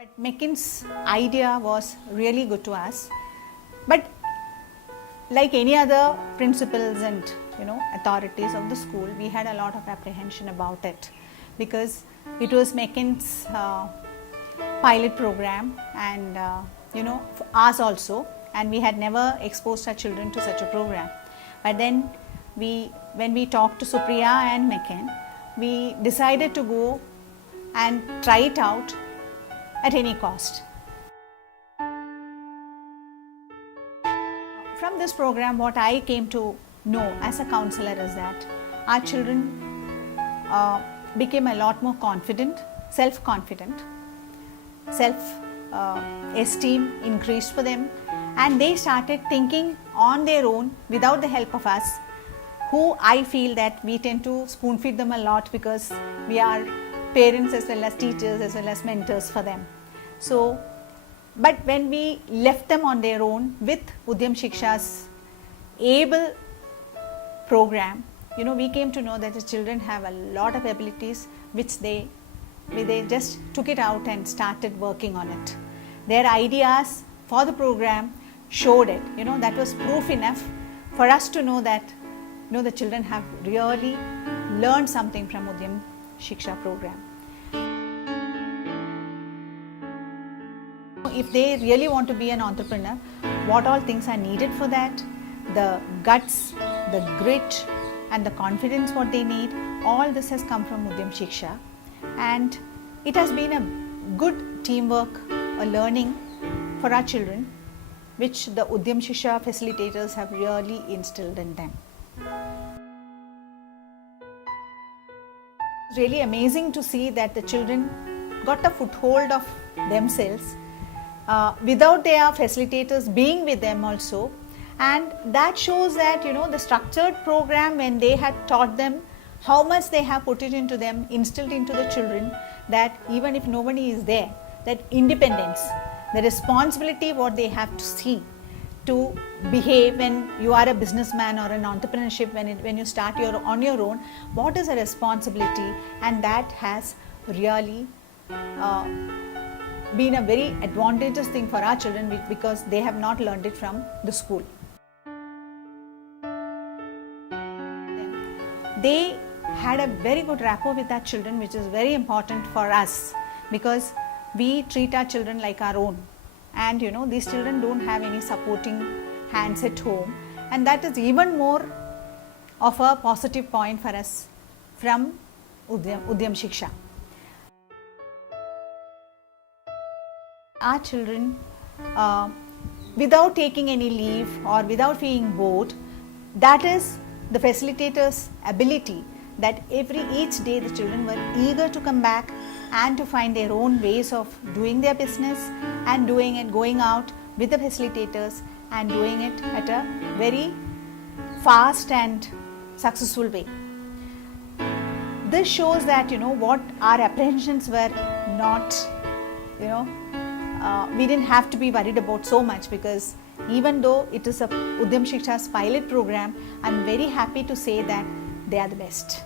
But McKinn's idea was really good to us. But like any other principals and authorities of the school, we had a lot of apprehension about it because it was McKinn's pilot program and for us also, and we had never exposed our children to such a program. But then when we talked to Supriya and McKinn, we decided to go and try it out at any cost. From this program, what I came to know as a counselor is that our children became a lot more confident, self-confident, self-esteem increased for them, and they started thinking on their own without the help of us, who I feel that we tend to spoon feed them a lot because we are parents as well as teachers as well as mentors for them. So, but when we left them on their own with Udyam Shiksha's able program, we came to know that the children have a lot of abilities which they just took it out and started working on it. Their ideas for the program showed it. That was proof enough for us to know that the children have really learned something from Udyam Shiksha program. If they really want to be an entrepreneur, what all things are needed for that, the guts, the grit and the confidence what they need, all this has come from Udyam Shiksha, and it has been a good teamwork, a learning for our children, which the Udyam Shiksha facilitators have really instilled in them. It's really amazing to see that the children got a foothold of themselves without their facilitators being with them also, and that shows that the structured program, when they had taught them how much they have put it into them, instilled into the children, that even if nobody is there, that independence, the responsibility what they have to see to behave when you are a businessman or an entrepreneurship, when you start on your own, what is a responsibility, and that has really been a very advantageous thing for our children because they have not learned it from the school. They had a very good rapport with our children, which is very important for us because we treat our children like our own, and these children don't have any supporting hands at home, and that is even more of a positive point for us from Udyam Shiksha. Our children, without taking any leave or without being bored, that is the facilitator's ability, that each day the children were eager to come back and to find their own ways of doing their business and doing it, going out with the facilitators and doing it at a very fast and successful way. This shows that what our apprehensions were not, we didn't have to be worried about so much, because even though it is a Udyam Shiksha's pilot program, I'm very happy to say that they are the best.